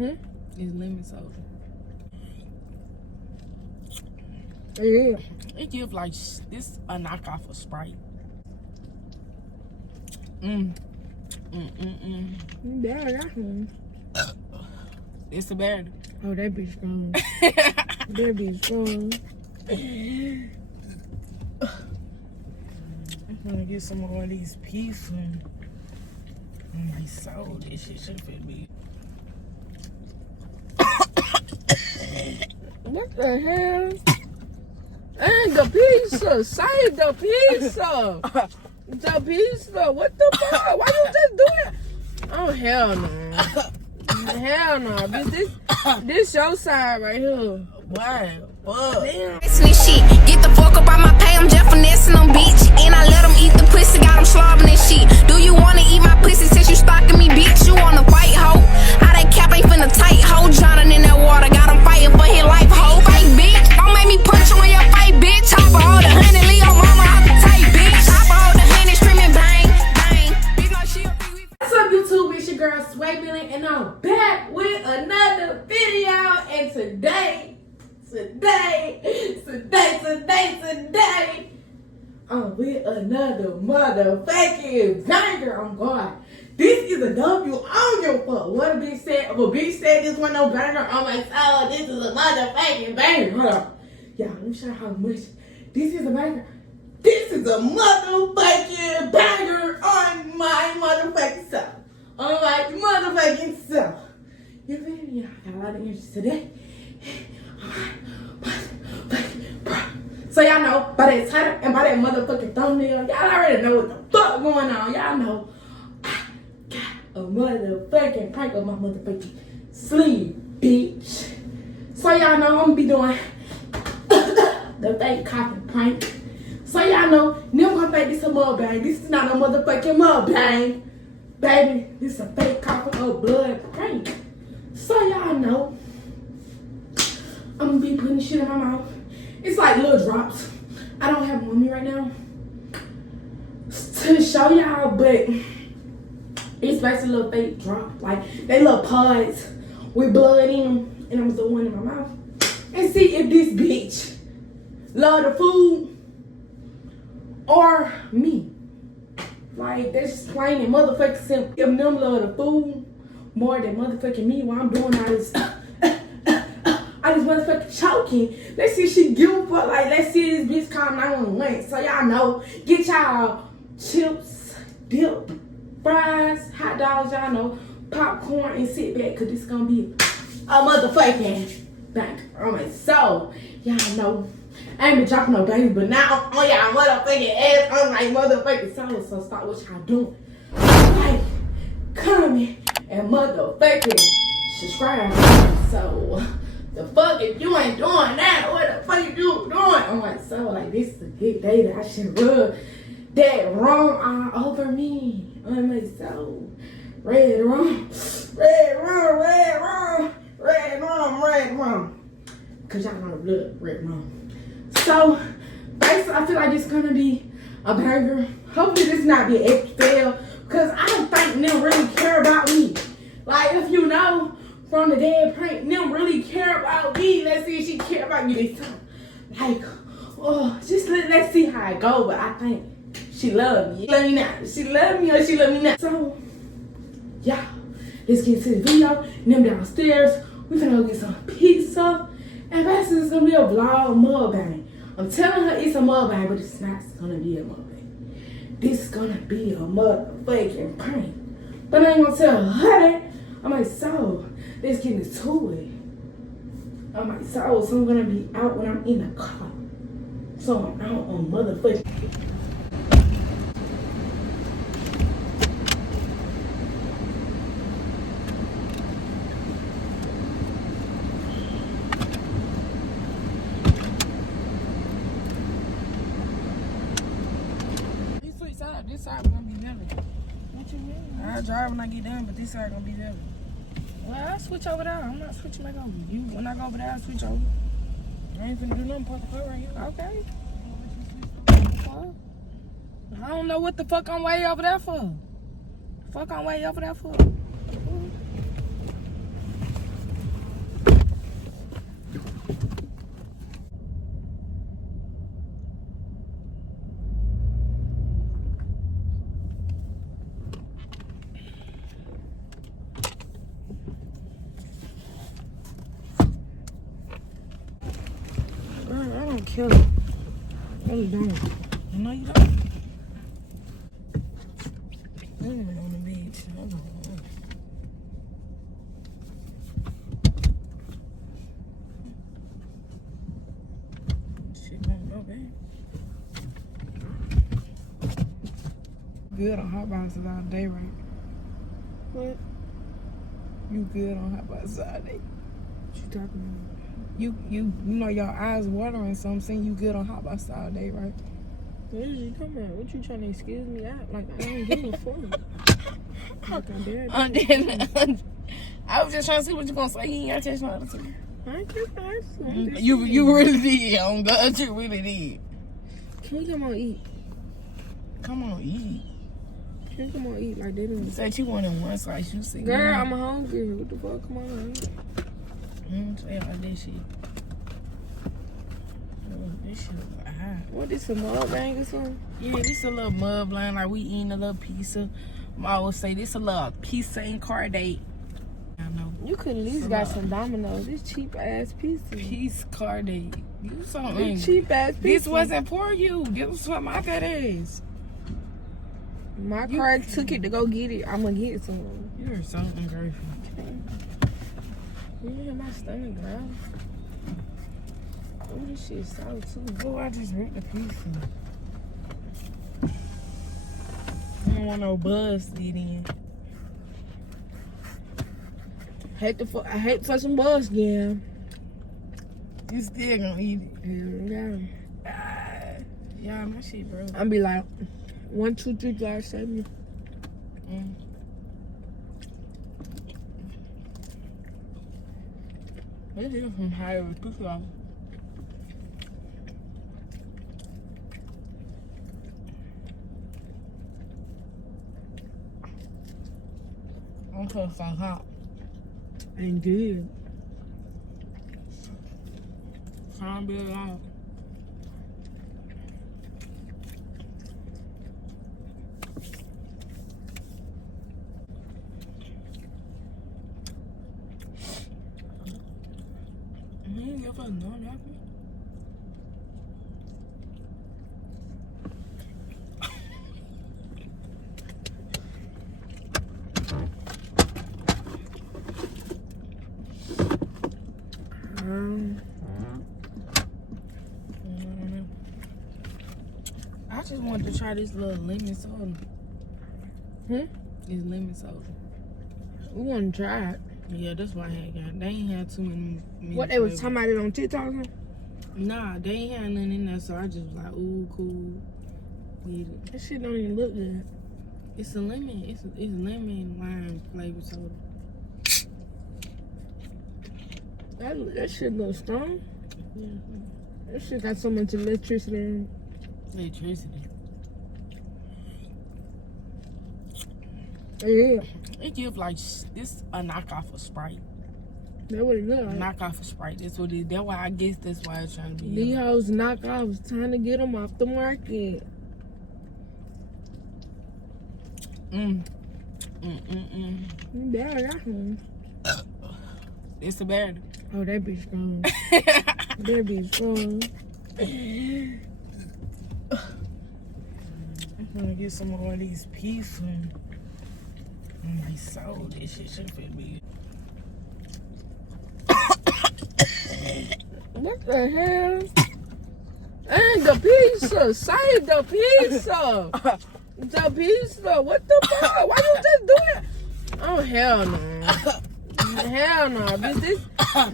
It's lemon soda. Yeah. It gives like this a knockoff of Sprite. Yeah, I got one. It's the better. Oh, that bitch strong. That bitch strong. I'm gonna get some more of these pieces. Oh my soul, this shit should fit me. What the hell? And the pizza. Save the pizza. The pizza. What the fuck? Why you just do that? Oh, hell no. Hell no. This your side right here. Why? Fuck. Damn. Shit. Get the fuck up on my pay, I'm just finessing them, bitch. And I let them eat the pussy, got them slobbing and shit. Do you wanna eat my pussy since you stalking me, bitch? You wanna fight, hoe? I that cap ain't finna tight, hoe. Drowning in that water, got him fighting for his life, hoe. Fake bitch, don't make me punch you in your face, bitch. Hop a hold the honey, leave your mama out the tight, bitch. Hop a hold the honey, screaming bang, bang. Bitch, no shit. What's up, YouTube? It's your girl Sway Billy, and I'm back with another video. And today, I'm with another motherfucking banger. I'm going. This is a W. I don't give a fuck what a bitch said. If a bitch said this one no banger, I'm like, oh, this is a motherfucking banger. Hold on. Y'all, let me show you how much this is a banger. This is a motherfucking banger on my motherfucking self. On my motherfucking self. You feel me? I got a lot of energy today. So y'all know, by that title and by that motherfucking thumbnail, y'all already know what the fuck going on. Y'all know I got a motherfucking prank of my motherfucking sleeve, bitch. So y'all know I'm gonna be doing the fake coughing prank. So y'all know, never gonna think this a mukbang. This is not a motherfucking mukbang. Baby, this is a fake coughing of blood prank. So y'all know, I'm gonna be putting shit in my mouth. It's like little drops. I don't have them on me right now to show y'all, but it's basically a little fake drop. Like, they little pods with blood in them, and I'm throwing one in my mouth. And see if this bitch love the food or me. Like, that's just plain and motherfucking simple. If them love the food more than motherfucking me while I'm doing all this I just motherfucking choking. Let's see if she give a fuck. Like, let's see this bitch call 911. So y'all know, get y'all chips, dip, fries, hot dogs, y'all know, popcorn, and sit back, cause this gonna be a motherfucking bang. Alright, so y'all know, I ain't been dropping no baby, but now on y'all motherfucking ass on my motherfucking soul. So stop what y'all doing. Like, comment, and motherfucking subscribe. So the fuck if you ain't doing that, what the fuck you doing? I'm like, so like, this is a good day that I should rub that wrong all over me. I'm like, so red rum, cause y'all know the blood, red rum. So basically, I feel like this is gonna be a banger. Hopefully this not be an extra fail, cause I don't think them really care about me. Like, if you know from the dead prank, them really care about me. Let's see if she care about me this time. Like, oh, just let's see how it go. But I think she love me. Love me now. She love me or she love me now. So, yeah, let's get into the video. And them downstairs, we finna go get some pizza. And basically, it's gonna be a vlog mukbang. I'm telling her it's a mukbang, but it's not gonna be a mukbang. This is gonna be a motherfucking prank. But I ain't gonna tell her that. I'm like, so let's get into it. I'm like, so I'm gonna be out when I'm in the car. So I'm out on motherfucking. This side gonna be better. What you mean? I drive when I get done, but this side gonna be better. Well, I'll switch over there. I'm not switching back over. You, when I go over there, I'll switch over. I ain't finna do nothing. Park the car right here. Okay. Well, I don't know what the fuck I'm way over there for. Fuck I'm way over there for. kill her. No, you don't. No, you don't. I'm on the beach. Hold on. Shit don't go bad. Good on hot boxes all day, right? What? You good on hot boxes all day? What you talking about? You know your eyes watering, so I'm saying you good on hot boxes all day, right? What is you talking about? What you trying to excuse me out? Like I don't give a fuck. I was just trying to see what you gonna say. You ain't just trying to say. I just You really did. On God, you really did. Can we come on eat? Come on eat. Can we come on eat like that? You said you wanted one slice. You said, girl, I'm hungry. What the fuck? Come on. Say all that shit. Oh, this shit hot. What, this a mud bang or something? Yeah, this a little mud blind, like we eating a little pizza. I always say this a little pizza incarnate. I know. You could at least got some Domino's. This cheap ass pizza. Pizza carnate. You so angry. Cheap ass pizza. This wasn't for you. This was for my fat ass. My car took it to go get it. I'm gonna get some. You're so ungrateful. You hear my stomach growl? Oh, this shit sour too. Oh, I just ripped the pizza. I don't want no buzz to get in. I hate for some buzz again. You still gonna eat it? Yeah. Yeah, my shit, bro. I'll be like, 1, 2, 3, 4, 7. This is from higher pizza. I'm so hot. Ain't good. Can't be alive. If I know that happened. I just wanted to try this little lemon soda. This lemon soda. We want to try it. Yeah, that's why I had got. They ain't had too many. What, they was talking about it on TikTok? Nah, they ain't had nothing in there, so I just was like, ooh, cool. Get it. That shit don't even look good. It's a lemon. It's lemon lime flavored soda. That shit look strong. Yeah. That shit got so much electricity in it. Electricity. Yeah. It give like this a knockoff of Sprite. That's what it look like. Knockoff of Sprite. That's what it is. That's why I guess that's why it's trying to be. These hoes knockoffs. Trying to get them off the market. Yeah, I got one. It's a bear. Oh, that bitch strong. That bitch strong. I'm gonna get some more of these pieces. I sold this shit should fit me. What the hell? And the pizza. Save the pizza. The pizza. What the fuck? Why you just do that? Oh, hell no. Hell no.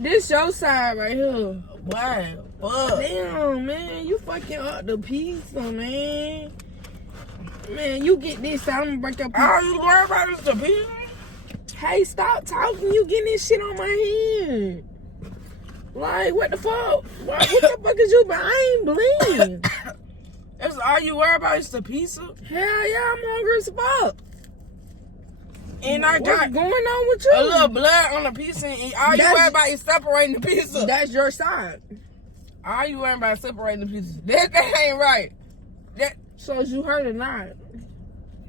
This your side right here. Why? Fuck. Damn, man. You fucking up the pizza, man. Man, you get this out, I'm gonna break your pizza. Oh, you worried about this, the pizza? Hey, stop talking. You getting this shit on my hand. Like, what the fuck? What the fuck is you? But I ain't bleeding. That's all you worry about is the pizza? Hell yeah, I'm hungry as fuck. And I got going on with you? A little blood on the pizza, and all you worry about is separating the pizza. That's your side. All you worry about is separating the pizza. That ain't right. So you heard or not?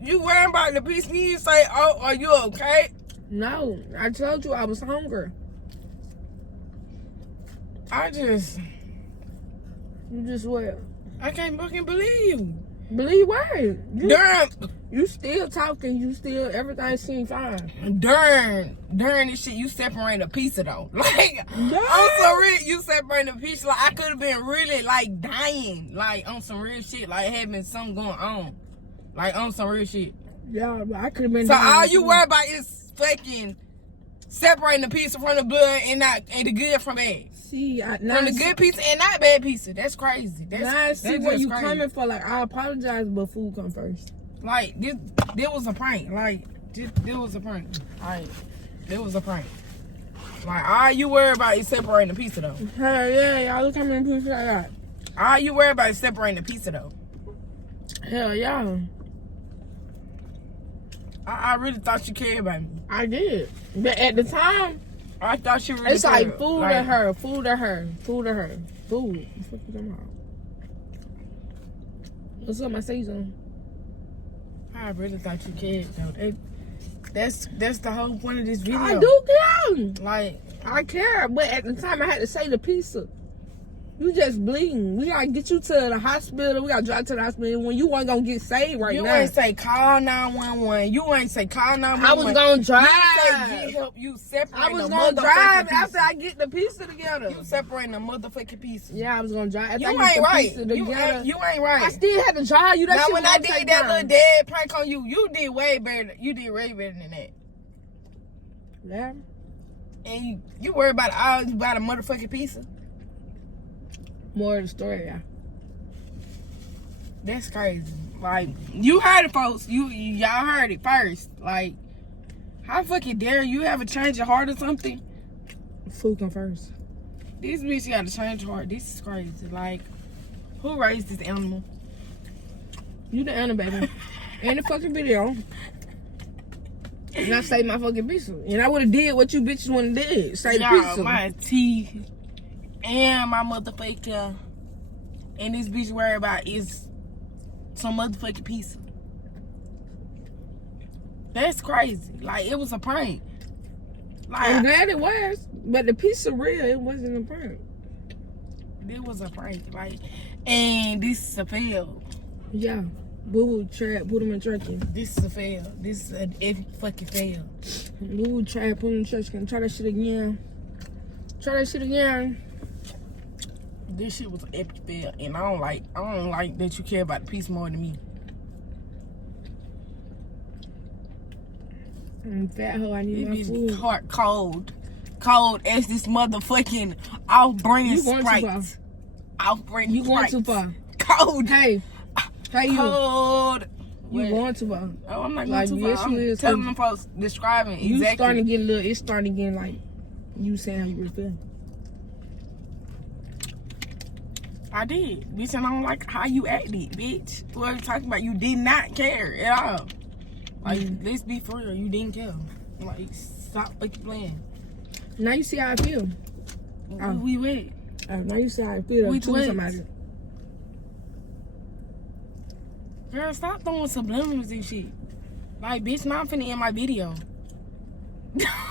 You worrying about the pizza? You say, "Oh, are you okay?" No, I told you I was hungry. You just what? I can't fucking believe you. Believe what? During You still talking. You still, everything seems fine. during this shit, you separate a pizza though. Like on some real, you separate a pizza. Like I could have been really like dying, like on some real shit, like having something going on, like on some real shit. Yeah, but I could have been. So all you worry about is fucking separating the pizza from the blood and the good from bad. See, From the good pizza and not bad pizza. That's crazy. That's see what just you crazy. coming for. Like, I apologize, but food come first. Like this was a prank. Like this was a prank. Like it was a prank. Like all you worry about is separating the pizza though. Hell yeah, y'all look how many pieces I got. All you worry about is separating the pizza though. Hell yeah. I really thought you cared about me. I did. But at the time, I thought you really it's like cared. food Like, to her, food to her, food to her. Food. What the fuck you talking about? What's up, my season? I really thought you cared though. That's the whole point of this video. I do care. Like I care, but at the time I had to say the pizza. You just bleeding. We gotta get you to the hospital. We gotta drive to the hospital. When you weren't gonna get saved right you now. ain't say call 911. You ain't say call 911. I was gonna drive. You say get help. You separate. I was the gonna motherfucking drive pieces. after I get the pizza together. You separating the motherfucking pieces. Yeah, I was gonna drive. After You I ain't get the right. pizza You together. ain't right. I still had to drive you. That Now shit when was I gonna did take that time. little dead prank on you, you did way better. You did way better than that. Yeah. And you worry about all about a motherfucking pizza. More of the story, yeah. That's crazy. Like you heard it, folks. Y'all heard it first. Like how fucking dare you have a change of heart or something? Food come first. This bitch got a change of heart. This is crazy. Like who raised this animal? You the animal, baby. In the fucking video. And I saved my fucking pizza. And I would have did what you bitches wouldn't did. Save the pizza. My teeth and my motherfucker and this bitch worry about is some motherfucking pizza. That's crazy. Like it was a prank. Like I'm glad it was. But the pizza real, it wasn't a prank. it was a prank. Like and this is a fail. Yeah. Boo-boo trap, put him in turkey. This is a fail. This is an epic fucking fail. Boo-boo trap, put him in church. Can try that shit again. Try that shit again. This shit was an epic fail, and I don't like that you care about the piece more than me. I'm fat hoe, I need my This food. bitch heart cold as this motherfucking off-brand You going too far. Sprite. Off-brand You going Sprite. too far. Cold. Hey, you. Cold. You Wait. going too far. Oh, I'm not going Like, too far. yes, you I'm is, telling 'cause them folks, describing You exactly. starting to get a little, it's starting to get like, you saying how you really feel. I did. Bitch, and I don't like how you acted, bitch. What are you talking about? You did not care at all. Like, let's be for real. You didn't care. Like, stop fucking playing. Now you see how I feel. Oh. We went. Now you see how I feel. Which To way? somebody. Girl, stop throwing subliminals and shit. Like, bitch, now I'm finna end my video.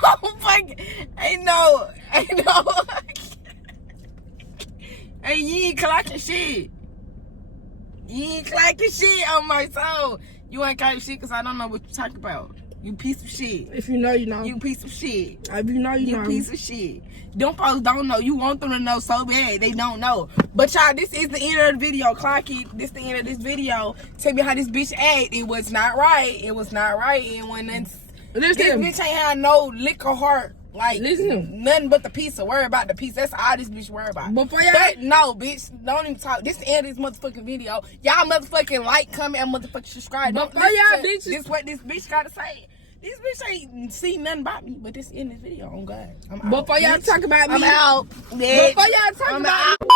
Oh, fuck. Ain't no. Hey, you ain't clocking shit. You ain't clocking shit on my soul. You ain't clocking shit because I don't know what you talking about. You piece of shit. If you know, you know. You piece of shit. If you know, you know. Piece of shit. Them folks don't know. You want them to know so bad. They don't know. But y'all, this is the end of the video. Clock it. This the end of this video. Tell me how this bitch act. It was not right. It was not right. And when this bitch ain't had no liquor heart. Like, Listen. nothing but the pizza. Worry about the pizza. That's all this bitch worry about. Before y'all- No, bitch. Don't even talk. This the end of this motherfucking video. Y'all motherfucking like, comment, and motherfucking subscribe. Don't Before y'all listen to bitches- This what this bitch gotta say. This bitch ain't see nothing about me, but this in this video. Oh God, I'm out. Before y'all bitch. talk about me. I'm out. Bitch. Before y'all talk I'm about out. me.